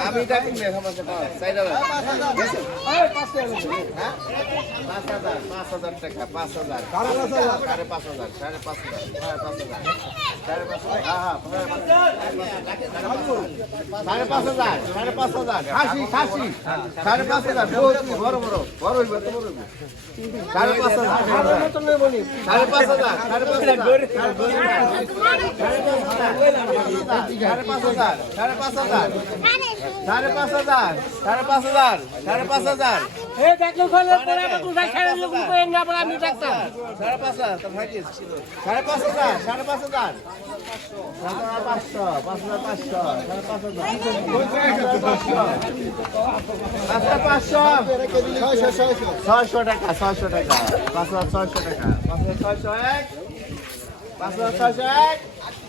আমি ডাকি? পাঁচ হাজার পাঁচ হাজার টাকা পাঁচ হাজার, সাড়ে পাঁচ হাজার, সাড়ে পাঁচ হাজার সাড়ে পাঁচ হাজার সাড়ে পাঁচ হাজার হ্যাঁ হ্যাঁ সাড়ে পাঁচ হাজার সাড়ে পাঁচ হাজার খাসি খাসি সাড়ে পাঁচ হাজার বড় বড় বড় হইবে তো বড় হইবে সাড়ে পাঁচ হাজার সাড়ে পাঁচ হাজার সাড়ে পাঁচ হাজার সাড়ে পাঁচ হাজার সাড়ে পাঁচ হাজার সাড়ে পাঁচ হাজার সাড়ে পাঁচ হাজার সাড়ে পাঁচ হাজার এই দেখল ফেলে পরে আবার কোথায়? ছেড়ে দিল কিন্তু এঙ্গা আবার আমি দেখতাম সাড়ে পাঁচ হাজার তোর ভাগ্যিস সাড়ে পাঁচ হাজার সাড়ে পাঁচ হাজার। পাঁচশো পাঁচ হাজার পাঁচশো। সাড়ে পাঁচ হাজার পাঁচশো। পাঁচশো। ছয়শো টাকা ছয়শো টাকা পাঁচ হাজার ছয়শো টাকা। পাঁচ হাজার ছয়শো এক। পাঁচ হাজার ছয়শো এক।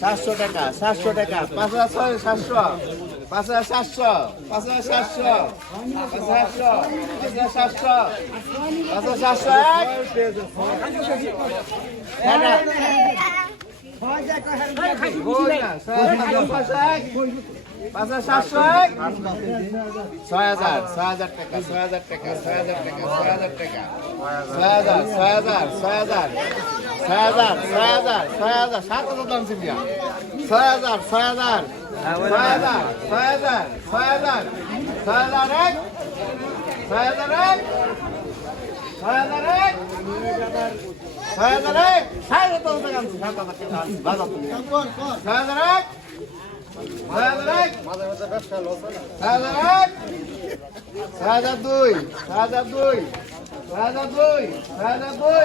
সাতশো। টাকা সাতশো টাকা পাঁচ হাজার ছয় সাতশো। পাঁচ হাজার সাতশো পাঁচ হাজার সাতশো পাঁচ হাজার সাতশো পাঁচ হাজার সাতশো পাঁচ হাজার সাতশো ছয় হাজার ছয় হাজার টাকা ছয় হাজার টাকা ছয় হাজার টাকা ছয় হাজার টাকা ছয় হাজার ছয় হাজার ছয় হাজার ছয় হাজার ছয় হাজার ছয় হাজার সাত হাজার দাম সিন্ডিয়া ছয় হাজার ছয় হাজার ছয় হাজার ছয় হাজার ছয় হাজার ছয় হাজার ছয় হাজার এক ছয় হাজার এক দুই দুই দুই দুই